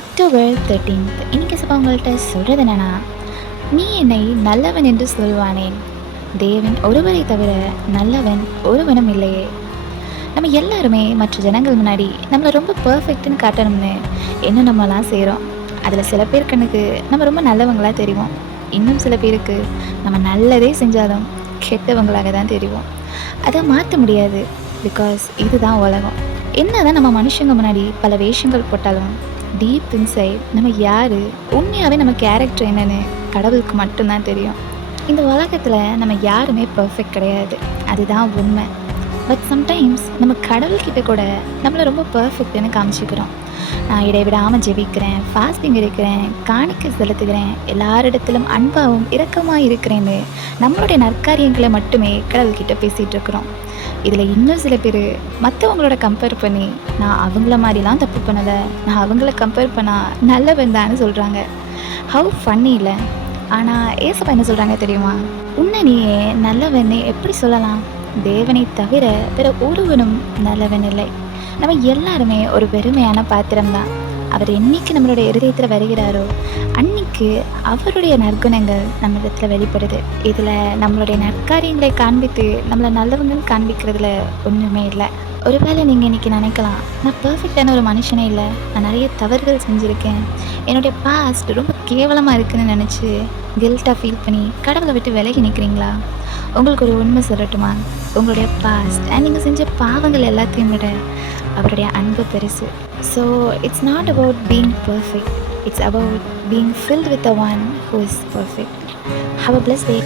October 13th இன்னைக்கு சபா உங்கள்கிட்ட சொல்கிறது என்னன்னா, நீ என்னை நல்லவன் என்று சொல்வானேன், தேவன் ஒருவரை தவிர நல்லவன் ஒருவனும் இல்லையே. நம்ம எல்லாருமே மற்ற ஜனங்கள் முன்னாடி நம்மளை ரொம்ப பர்ஃபெக்ட்னு காட்டணும்னு என்னென்னமெல்லாம் செய்கிறோம். அதில் சில பேர் கண்ணுக்கு நம்ம ரொம்ப நல்லவங்களாக தெரிவோம். இன்னும் சில பேருக்கு நம்ம நல்லதே செஞ்சாலும் கெட்டவங்களாக தான் தெரிவோம். அதை மாற்ற முடியாது. பிகாஸ் இதுதான் உலகம். என்னதான் நம்ம மனுஷங்க முன்னாடி பல வேஷங்கள் போட்டாலும் டீப் இன்சைட் நம்ம யார், உண்மையாகவே நம்ம கேரக்டர் என்னன்னு கடவுளுக்கு மட்டும்தான் தெரியும். இந்த உலகத்தில் நம்ம யாருமே பர்ஃபெக்ட் கிடையாது, அதுதான் உண்மை. பட் சம்டைம்ஸ் நம்ம கடவுள்கிட்ட கூட நம்மளை ரொம்ப பர்ஃபெக்ட்னு காமிச்சிக்கிறோம். நான் இடைவிடாமல் ஜெபிக்கிறேன், ஃபாஸ்டிங் இருக்கிறேன், காணிக்கை செலுத்துகிறேன், எல்லாரிடத்திலும் அன்பாகவும் இரக்கமாக இருக்கிறேன்னு நம்மளுடைய நற்காரியங்களை மட்டுமே கடவுள்கிட்ட பேசிகிட்டு இருக்கிறோம். இதில் இன்னும் சில பேர் மற்றவங்களோட கம்பேர் பண்ணி, நான் அவங்கள மாதிரிலாம் தப்பு பண்ணலை, நான் அவங்கள கம்பேர் பண்ணால் நல்லவன் தான்னு சொல்கிறாங்க. ஹவு ஃபன்னி இல்லை? ஆனால் ஏசப்பா என்ன சொல்கிறாங்க தெரியுமா? உன்னை நீயே நல்லவன்னு எப்படி சொல்லலாம்? தேவனை தவிர வேற ஒருவனும் நல்லவன் இல்லை. நம்ம எல்லாருமே ஒரு வெறுமையான பாத்திரம்தான். அவர் என்னைக்கு நம்மளுடைய இருதயத்தில் வருகிறாரோ அன்னைக்கு அவருடைய நற்குணங்கள் நம்ம இடத்துல வெளிப்படுது. இதில் நம்மளுடைய நற்காரியங்களை காண்பித்து நம்மளை நல்லவங்கன்னு காண்பிக்கிறதுல ஒன்றுமே இல்லை. ஒருவேளை நீங்கள் இன்றைக்கி நினைக்கலாம், நான் பர்ஃபெக்டான ஒரு மனுஷனே இல்லை, நான் நிறைய தவறுகள் செஞ்சுருக்கேன், என்னுடைய பாஸ்ட் ரொம்ப கேவலமாக இருக்குதுன்னு நினச்சி கில்ட்டாக ஃபீல் பண்ணி கடவுளை விட்டு விலகி நிற்கிறீங்களா? உங்களுக்கு ஒரு உண்மை சொல்லட்டுமா? உங்களுடைய பாஸ்ட் அண்ட் நீங்கள் செஞ்ச பாவங்கள் எல்லாத்தையும் விட அவருடைய அன்பு பெருசு. So it's not about being perfect, it's about being filled with the one who is perfect. Have a blessed day.